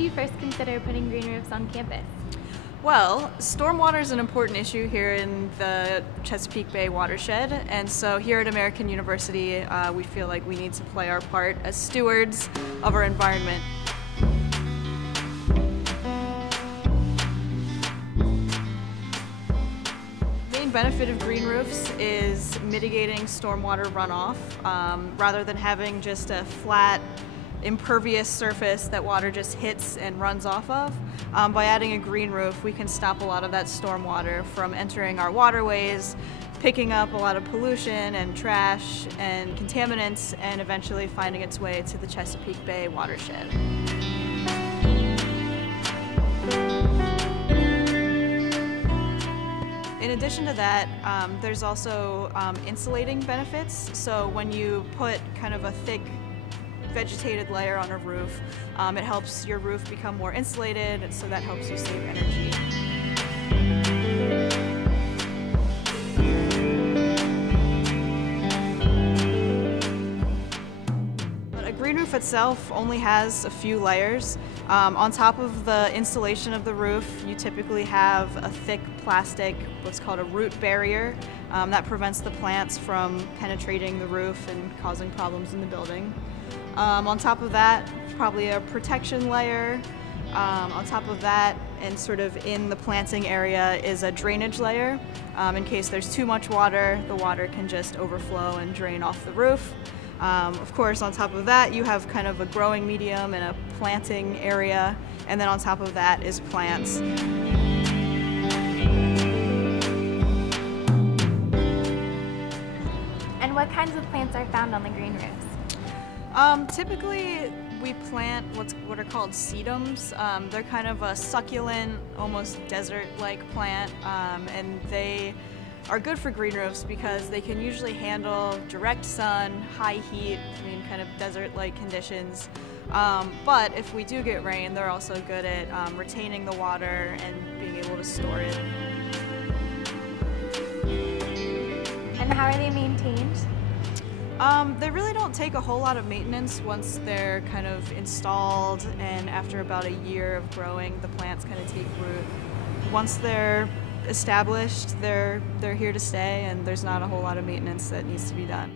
made you first consider putting green roofs on campus? Well, stormwater is an important issue here in the Chesapeake Bay watershed, and so here at American University we feel like we need to play our part as stewards of our environment. The main benefit of green roofs is mitigating stormwater runoff rather than having just a flat, impervious surface that water just hits and runs off of. By adding a green roof, we can stop a lot of that stormwater from entering our waterways, picking up a lot of pollution and trash and contaminants, and eventually finding its way to the Chesapeake Bay watershed. In addition to that, there's also insulating benefits. So when you put kind of a thick vegetated layer on a roof, it helps your roof become more insulated, and so that helps you save energy. But a green roof itself only has a few layers. On top of the insulation of the roof, you typically have a thick plastic, what's called a root barrier, that prevents the plants from penetrating the roof and causing problems in the building. On top of that, probably a protection layer. On top of that, and sort of in the planting area, is a drainage layer. In case there's too much water, the water can just overflow and drain off the roof. Of course, on top of that, you have kind of a growing medium and a planting area, and then on top of that is plants. And what kinds of plants are found on the green roofs? Typically, we plant what are called sedums. They're kind of a succulent, almost desert-like plant, and they are good for green roofs because they can usually handle direct sun, high heat, kind of desert-like conditions. But if we do get rain, they're also good at retaining the water and being able to store it. And how are they maintained? They really don't take a whole lot of maintenance once they're kind of installed, and after about a year of growing, the plants kind of take root. Once they're established, they're here to stay, and there's not a whole lot of maintenance that needs to be done.